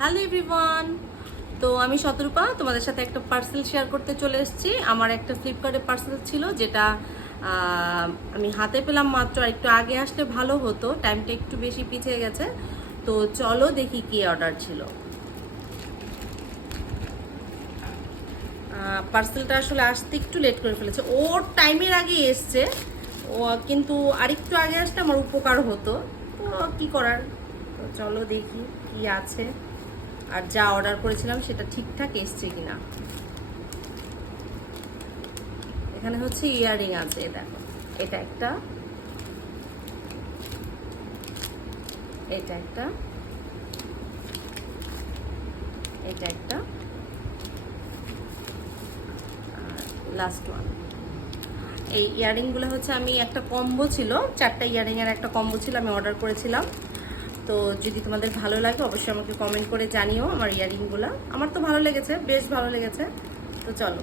Hello everyone. তো আমি শতরূপা তোমাদের সাথে একটা পার্সেল শেয়ার করতে চলে এসেছি। আমার একটা ফ্লিপকার্টে পার্সেল ছিল, যেটা আমি হাতে পেলাম মাত্র। আর একটু আগে আসলে ভালো হতো, টাইমটা একটু বেশি পিছিয়ে গেছে। তো চলো দেখি কি অর্ডার ছিল। পার্সেলটা আসলে আসতে একটু লেট করে ফেলেছে, ওর টাইমের আগে এসছে ও, কিন্তু আরেকটু আগে আসলে আমার উপকার হতো। তো কি করার, তো চলো দেখি কি আছে আর যা অর্ডার করেছিলাম সেটা ঠিকঠাক এসছে কিনা। এখানে হচ্ছে ইয়াররিং আছে, দেখো এটা একটা, এটা একটা, এটা একটা, আর লাস্ট ওয়ান। এই ইয়াররিংগুলো হচ্ছে আমি একটা কম্বো ছিল, 4টা ইয়াররিংয়ের একটা কম্বো ছিল, আমি অর্ডার করেছিলাম। তো যদি তোমাদের ভালো লাগে অবশ্যই আমাকে কমেন্ট করে জানিও। আমার ইয়াররিংগুলো আমার তো ভালো লেগেছে, বেশ ভালো লেগেছে। তো চলো।